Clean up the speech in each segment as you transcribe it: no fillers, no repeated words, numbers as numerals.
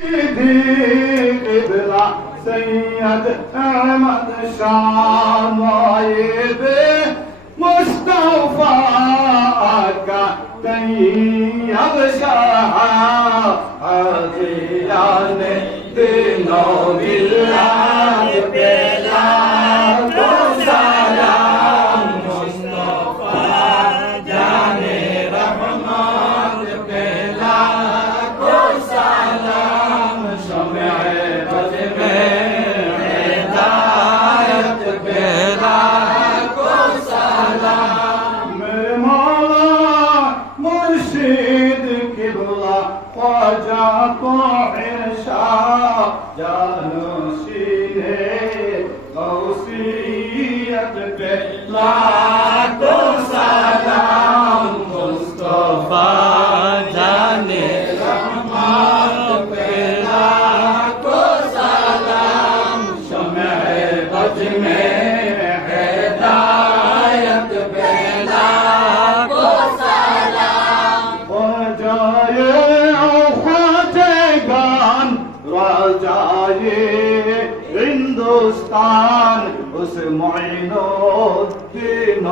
قبلة سيد أحمد شام وعيب مصطفى طيب شهاديان دينو ملاد بلاد سلام مصطفى جاني رحمت بلاد سلام شمع بد میں ہدایت بلاد سلام میرے مولا مرشد قبلہ خواجہ طاہر شاہ جانشین غوثیت پہ لاکھوں سلام مصطفیٰ جانے رحمت پہ لاکھوں سلام شمع بج میں ہدایت پہ لاکھوں سلام خواجہ خواجگان راجائے ہندوستان اس معین الدین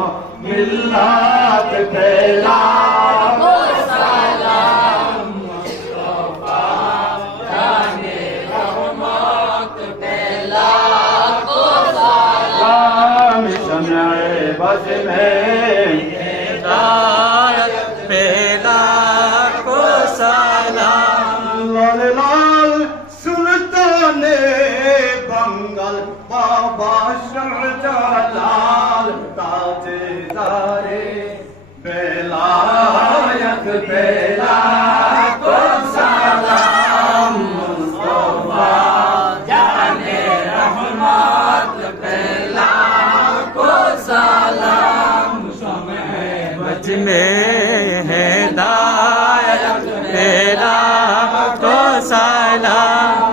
ملت پہ لاکھوں سلام مصطفیٰ جانے رحمت پہ لاکھوں سلام شمع بز میں ہدایت پہ لاکھوں سلام لال لال سلطان بنگل بابا شاہجلال تاجدار ولایت پہ لاکھوں سلام مصطفیٰ جانے رحمت پہ لاکھوں سلام شمع بج میں ہدایت پہ لاکھوں سلام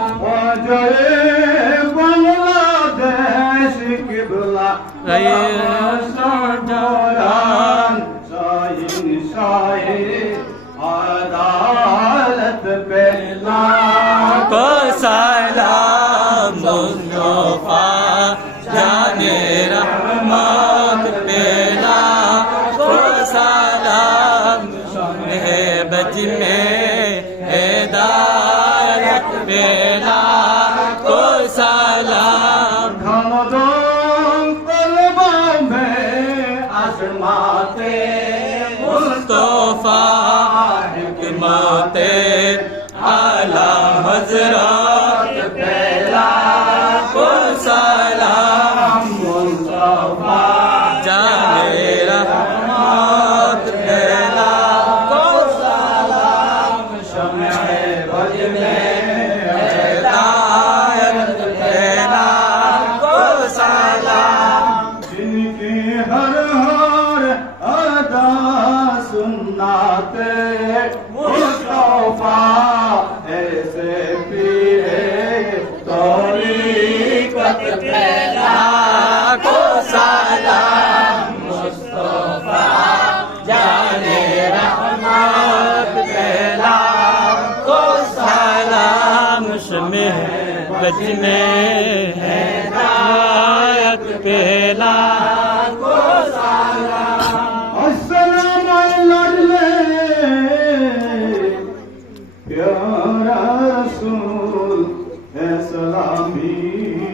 شاہجہان شاہنشاہ عدالت پہ لاکھوں سلام مصطفیٰ جانے رحمت پہ لاکھوں سلام شمع بج میں ہدایت پہ لاکھوں سلام مصطفیٰ حکمت اعلی حضرت پہ لاکھوں سلام مصطفیٰ جانے رحمت پہ لاکھوں سلام شمع بج میں ہدایت پہ لاکھوں سلام جن کی ہر سناتے مصطفیٰ ایسے پیرے طریقت پہ لاکھوں سلام مصطفیٰ جانے رحمت پہ لاکھوں سلام شمع بج میں ہدایت پہ لاکھوں سلام پیارا رسول ہے سلامی